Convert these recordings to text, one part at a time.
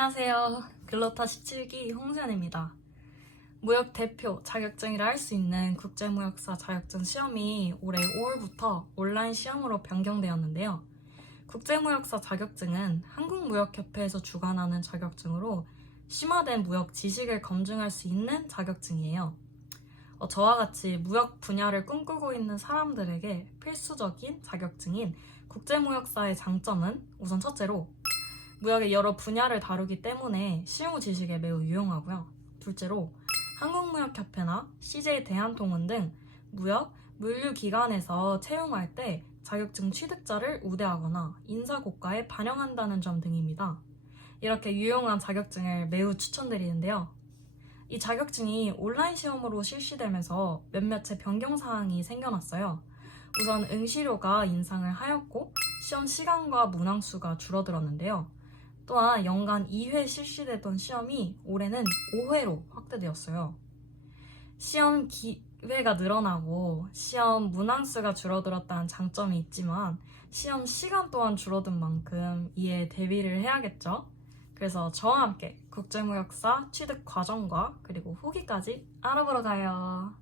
안녕하세요. 글로타 17기 홍세연입니다. 무역 대표 자격증이라 할 수 있는 국제무역사 자격증 시험이 올해 5월부터 온라인 시험으로 변경되었는데요. 국제무역사 자격증은 한국무역협회에서 주관하는 자격증으로 심화된 무역 지식을 검증할 수 있는 자격증이에요. 저와 같이 무역 분야를 꿈꾸고 있는 사람들에게 필수적인 자격증인 국제무역사의 장점은 우선 첫째로 무역의 여러 분야를 다루기 때문에 실무 지식에 매우 유용하고요. 둘째로 한국무역협회나 CJ 대한통운 등 무역, 물류기관에서 채용할 때 자격증 취득자를 우대하거나 인사고과에 반영한다는 점 등입니다. 이렇게 유용한 자격증을 매우 추천드리는데요. 이 자격증이 온라인 시험으로 실시되면서 몇몇의 변경사항이 생겨났어요. 우선 응시료가 인상을 하였고 시험 시간과 문항수가 줄어들었는데요. 또한 연간 2회 실시되던 시험이 올해는 5회로 확대되었어요. 시험 기회가 늘어나고 시험 문항수가 줄어들었다는 장점이 있지만 시험 시간 또한 줄어든 만큼 이에 대비를 해야겠죠? 그래서 저와 함께 국제무역사 취득 과정과 그리고 후기까지 알아보러 가요.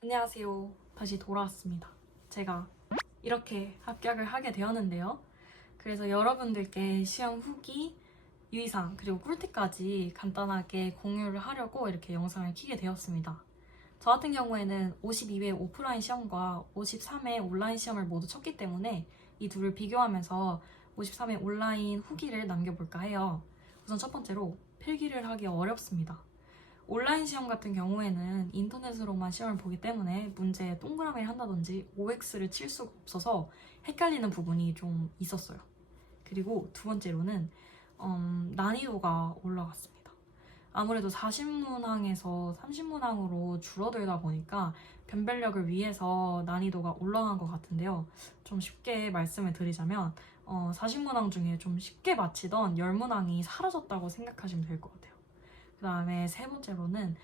안녕하세요. 다시 돌아왔습니다. 제가 이렇게 합격을 하게 되었는데요. 그래서 여러분들께 시험 후기, 유의사항, 그리고 꿀팁까지 간단하게 공유를 하려고 이렇게 영상을 켜게 되었습니다. 저 같은 경우에는 52회 오프라인 시험과 53회 온라인 시험을 모두 쳤기 때문에 이 둘을 비교하면서 53회 온라인 후기를 남겨볼까 해요. 우선 첫 번째로 필기를 하기 어렵습니다. 온라인 시험 같은 경우에는 인터넷으로만 시험을 보기 때문에 문제에 동그라미를 한다든지 OX를 칠 수가 없어서 헷갈리는 부분이 좀 있었어요. 그리고 두 번째로는 난이도가 올라갔습니다. 아무래도 40문항에서 30문항으로 줄어들다 보니까 변별력을 위해서 난이도가 올라간 것 같은데요. 좀 쉽게 말씀을 드리자면 40문항 중에 좀 쉽게 맞히던 10문항이 사라졌다고 생각하시면 될 것 같아요. 그 다음에 세 번째로는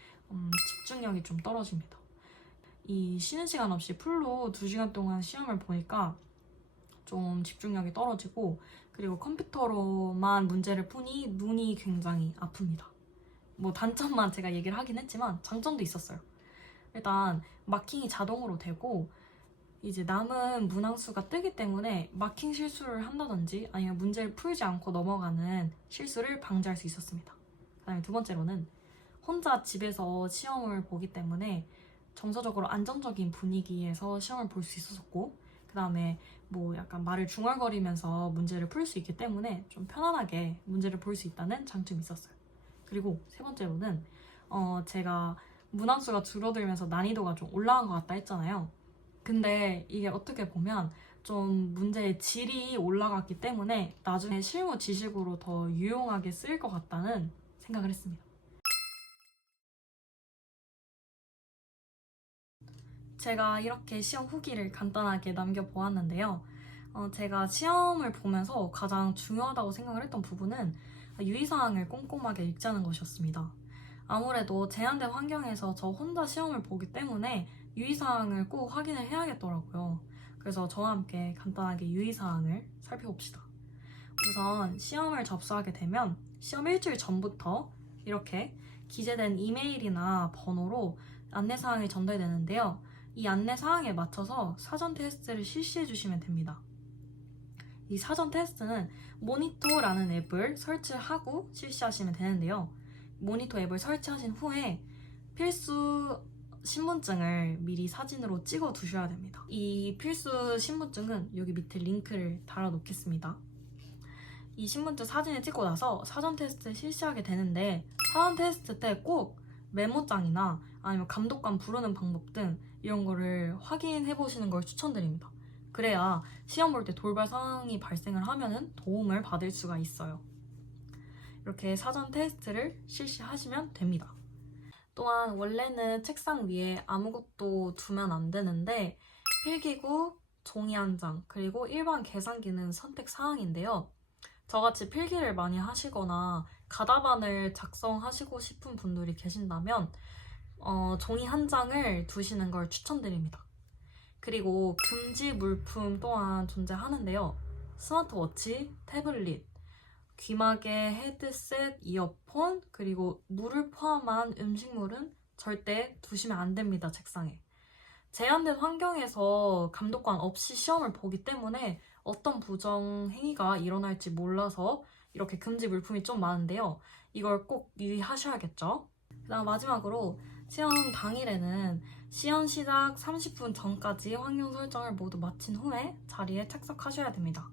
집중력이 좀 떨어집니다. 이 쉬는 시간 없이 풀로 2시간 동안 시험을 보니까 좀 집중력이 떨어지고, 그리고 컴퓨터로만 문제를 푸니 눈이 굉장히 아픕니다. 뭐 단점만 제가 얘기를 하긴 했지만 장점도 있었어요. 일단 마킹이 자동으로 되고 이제 남은 문항수가 뜨기 때문에 마킹 실수를 한다든지 아니면 문제를 풀지 않고 넘어가는 실수를 방지할 수 있었습니다. 그 다음에 두 번째로는 혼자 집에서 시험을 보기 때문에 정서적으로 안정적인 분위기에서 시험을 볼 수 있었고, 그 다음에 뭐 약간 말을 중얼거리면서 문제를 풀 수 있기 때문에 좀 편안하게 문제를 볼 수 있다는 장점이 있었어요. 그리고 세 번째로는 제가 문항수가 줄어들면서 난이도가 좀 올라간 것 같다 했잖아요. 근데 이게 어떻게 보면 좀 문제의 질이 올라갔기 때문에 나중에 실무 지식으로 더 유용하게 쓰일 것 같다는 생각을 했습니다. 제가 이렇게 시험 후기를 간단하게 남겨보았는데요. 제가 시험을 보면서 가장 중요하다고 생각을 했던 부분은 유의사항을 꼼꼼하게 읽자는 것이었습니다. 아무래도 제한된 환경에서 저 혼자 시험을 보기 때문에 유의사항을 꼭 확인을 해야겠더라고요. 그래서 저와 함께 간단하게 유의사항을 살펴봅시다. 우선 시험을 접수하게 되면 시험 일주일 전부터 이렇게 기재된 이메일이나 번호로 안내사항이 전달되는데요. 이 안내사항에 맞춰서 사전 테스트를 실시해 주시면 됩니다. 이 사전 테스트는 모니터라는 앱을 설치하고 실시하시면 되는데요. 모니터 앱을 설치하신 후에 필수 신분증을 미리 사진으로 찍어 두셔야 됩니다. 이 필수 신분증은 여기 밑에 링크를 달아 놓겠습니다. 이 신분증 사진을 찍고 나서 사전 테스트를 실시하게 되는데, 사전 테스트 때 꼭 메모장이나 아니면 감독관 부르는 방법 등 이런 거를 확인해 보시는 걸 추천드립니다. 그래야 시험 볼 때 돌발 상황이 발생을 하면은 도움을 받을 수가 있어요. 이렇게 사전 테스트를 실시하시면 됩니다. 또한 원래는 책상 위에 아무것도 두면 안 되는데 필기구, 종이 한 장, 그리고 일반 계산기는 선택 사항인데요. 저같이 필기를 많이 하시거나 가답안을 작성하시고 싶은 분들이 계신다면 종이 한 장을 두시는 걸 추천드립니다. 그리고 금지 물품 또한 존재하는데요. 스마트워치, 태블릿, 귀마개, 헤드셋, 이어폰, 그리고 물을 포함한 음식물은 절대 두시면 안 됩니다, 책상에. 제한된 환경에서 감독관 없이 시험을 보기 때문에 어떤 부정 행위가 일어날지 몰라서 이렇게 금지 물품이 좀 많은데요. 이걸 꼭 유의하셔야겠죠. 그다음 마지막으로 시험 당일에는 시험 시작 30분 전까지 환경 설정을 모두 마친 후에 자리에 착석하셔야 됩니다.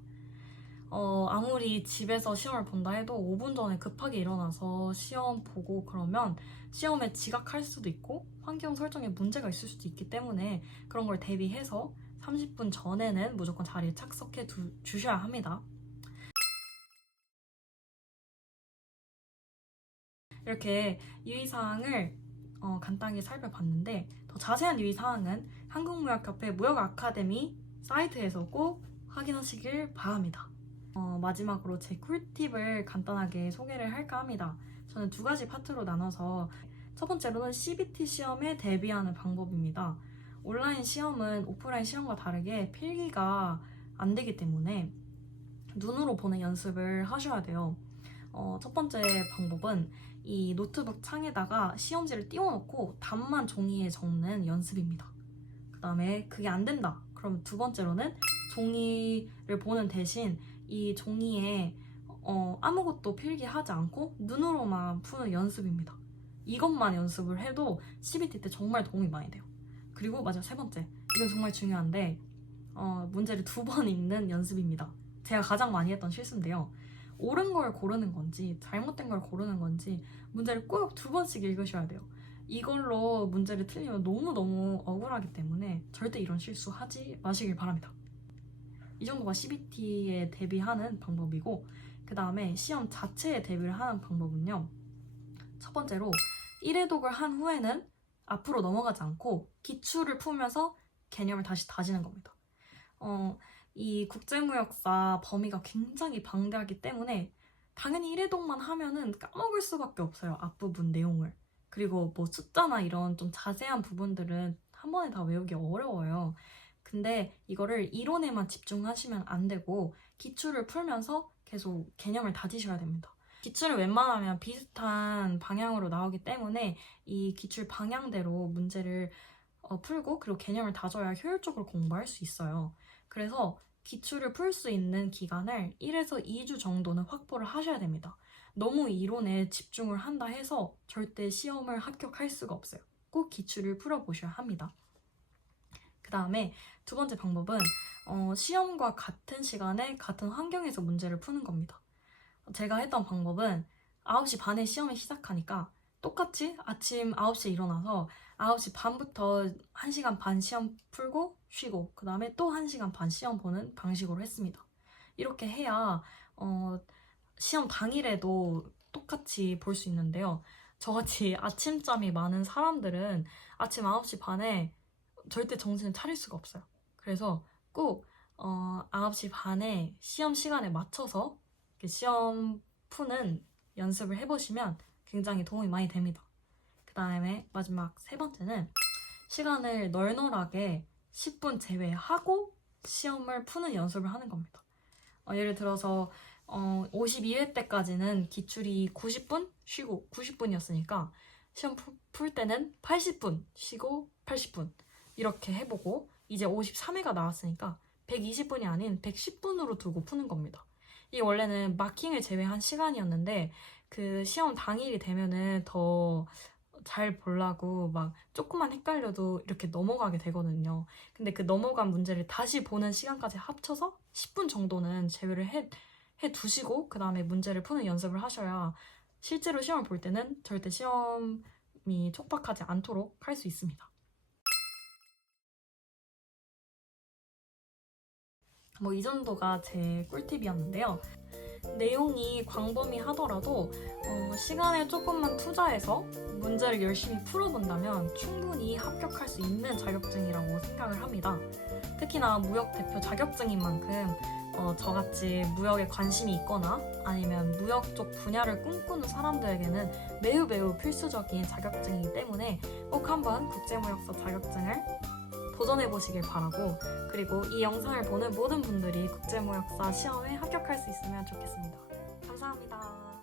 아무리 집에서 시험을 본다 해도 5분 전에 급하게 일어나서 시험 보고 그러면 시험에 지각할 수도 있고 환경 설정에 문제가 있을 수도 있기 때문에 그런 걸 대비해서 30분 전에는 무조건 자리에 착석해 주셔야 합니다. 이렇게 유의사항을 간단하게 살펴봤는데, 더 자세한 유의사항은 한국무역협회 무역아카데미 사이트에서 꼭 확인하시길 바랍니다. 마지막으로 제 꿀팁을 간단하게 소개를 할까 합니다. 저는 2가지 파트로 나눠서, 첫 번째로는 CBT 시험에 대비하는 방법입니다. 온라인 시험은 오프라인 시험과 다르게 필기가 안 되기 때문에 눈으로 보는 연습을 하셔야 돼요. 첫 번째 방법은 이 노트북 창에다가 시험지를 띄워놓고 답만 종이에 적는 연습입니다. 그 다음에 그게 안 된다. 그럼 두 번째로는 종이를 보는 대신 이 종이에 아무것도 필기하지 않고 눈으로만 푸는 연습입니다. 이것만 연습을 해도 CBT 때 정말 도움이 많이 돼요. 그리고 맞아, 세 번째. 이건 정말 중요한데 문제를 2번 읽는 연습입니다. 제가 가장 많이 했던 실수인데요. 옳은 걸 고르는 건지 잘못된 걸 고르는 건지 문제를 꼭 2번씩 읽으셔야 돼요. 이걸로 문제를 틀리면 너무너무 억울하기 때문에 절대 이런 실수 하지 마시길 바랍니다. 이 정도가 CBT에 대비하는 방법이고, 그 다음에 시험 자체에 대비를 하는 방법은요. 첫 번째로 1회독을 한 후에는 앞으로 넘어가지 않고 기출을 풀면서 개념을 다시 다지는 겁니다. 이 국제무역사 범위가 굉장히 방대하기 때문에 당연히 1회독만 하면은 까먹을 수밖에 없어요. 앞부분 내용을. 그리고 뭐 숫자나 이런 좀 자세한 부분들은 한 번에 다 외우기 어려워요. 근데 이거를 이론에만 집중하시면 안 되고 기출을 풀면서 계속 개념을 다지셔야 됩니다. 기출은 웬만하면 비슷한 방향으로 나오기 때문에 이 기출 방향대로 문제를 풀고 그리고 개념을 다져야 효율적으로 공부할 수 있어요. 그래서 기출을 풀 수 있는 기간을 1에서 2주 정도는 확보를 하셔야 됩니다. 너무 이론에 집중을 한다 해서 절대 시험을 합격할 수가 없어요. 꼭 기출을 풀어보셔야 합니다. 그 다음에 두 번째 방법은 시험과 같은 시간에 같은 환경에서 문제를 푸는 겁니다. 제가 했던 방법은 9시 반에 시험이 시작하니까 똑같이 아침 9시에 일어나서 9시 반부터 1시간 반 시험 풀고 쉬고 그 다음에 또 1시간 반 시험 보는 방식으로 했습니다. 이렇게 해야 시험 당일에도 똑같이 볼 수 있는데요. 저같이 아침잠이 많은 사람들은 아침 9시 반에 절대 정신을 차릴 수가 없어요. 그래서 꼭 9시 반에 시험 시간에 맞춰서 시험 푸는 연습을 해보시면 굉장히 도움이 많이 됩니다. 그 다음에 마지막 세 번째는 시간을 널널하게 10분 제외하고 시험을 푸는 연습을 하는 겁니다. 예를 들어서 52회 때까지는 기출이 90분 쉬고 90분이었으니까 시험 풀 때는 80분 쉬고 80분 이렇게 해보고 이제 53회가 나왔으니까 120분이 아닌 110분으로 두고 푸는 겁니다. 이게 원래는 마킹을 제외한 시간이었는데 그 시험 당일이 되면은 더 잘 보려고 막 조금만 헷갈려도 이렇게 넘어가게 되거든요. 근데 그 넘어간 문제를 다시 보는 시간까지 합쳐서 10분 정도는 제외를 해 두시고 그 다음에 문제를 푸는 연습을 하셔야 실제로 시험을 볼 때는 절대 시험이 촉박하지 않도록 할 수 있습니다. 뭐 이 정도가 제 꿀팁이었는데요. 내용이 광범위하더라도 시간을 조금만 투자해서 문제를 열심히 풀어본다면 충분히 합격할 수 있는 자격증이라고 생각을 합니다. 특히나 무역 대표 자격증인 만큼 저같이 무역에 관심이 있거나 아니면 무역 쪽 분야를 꿈꾸는 사람들에게는 매우 매우 필수적인 자격증이기 때문에 꼭 한번 국제무역사 자격증을 도전해보시길 바라고, 그리고 이 영상을 보는 모든 분들이 국제무역사 시험에 합격할 수 있으면 좋겠습니다. 감사합니다.